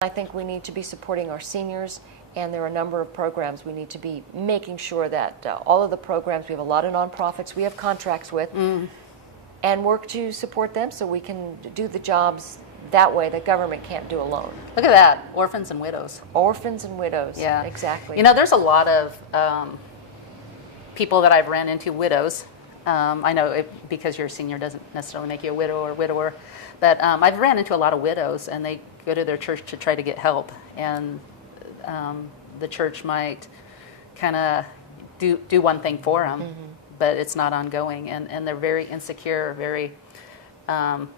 I think we need to be supporting our seniors, and there are a number of programs we need to be making sure that all of the programs, we have a lot of nonprofits we have contracts with, and work to support them so we can do the jobs that way that government can't do alone. Look at that, orphans and widows. Orphans and widows, Yeah, exactly. You know, there's a lot of people that I've ran into, widows. I know because you're a senior doesn't necessarily make you a widow or widower, but I've ran into a lot of widows, and they go to their church to try to get help, and the church might kind of do one thing for them, but it's not ongoing, and they're very insecure, very, who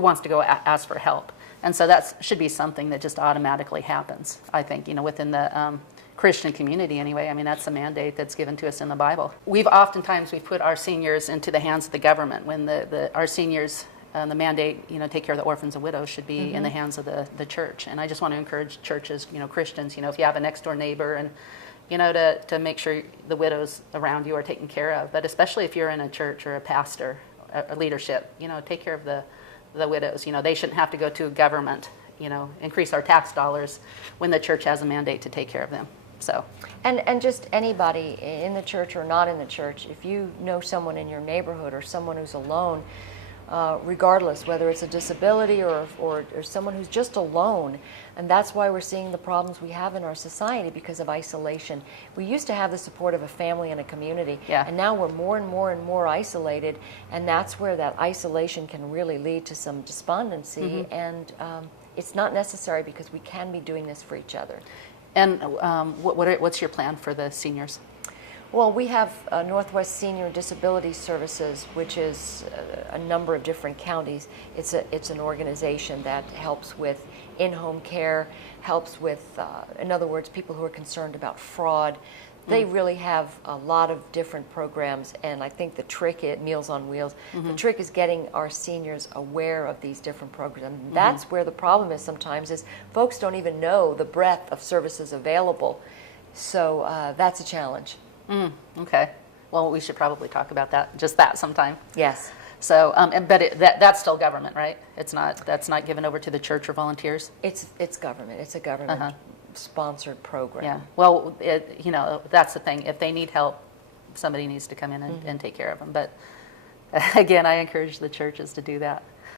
wants to go ask for help? And so that should be something that just automatically happens, I think, within the Christian community anyway. I mean, that's a mandate that's given to us in the Bible. We've put our seniors into the hands of the government when our seniors, the mandate, take care of the orphans and widows should be in the hands of the church. And I just want to encourage churches, Christians, if you have a next door neighbor, and to make sure the widows around you are taken care of. But especially if you're in a church or a pastor, a leadership, take care of the widows. They shouldn't have to go to a government, increase our tax dollars when the church has a mandate to take care of them. So, and just anybody in the church or not in the church, if you know someone in your neighborhood or someone who's alone, regardless whether it's a disability or someone who's just alone, and that's why we're seeing the problems we have in our society because of isolation. We used to have the support of a family and a community, and now we're more and more and more isolated, and that's where that isolation can really lead to some despondency, and it's not necessary because we can be doing this for each other. And what's your plan for the seniors? Well, we have Northwest Senior Disability Services, which is a number of different counties. It's an organization that helps with in-home care, helps with, in other words, people who are concerned about fraud. They really have a lot of different programs, and I think the trick is Meals on Wheels. The trick is getting our seniors aware of these different programs. That's where the problem is sometimes, is folks don't even know the breadth of services available. So that's a challenge. Okay. Well, we should probably talk about that sometime. Yes. So, but that's still government, right? That's not given over to the church or volunteers? It's government. It's a government sponsored program. Yeah. Well, that's the thing. If they need help, somebody needs to come in and take care of them. But again, I encourage the churches to do that.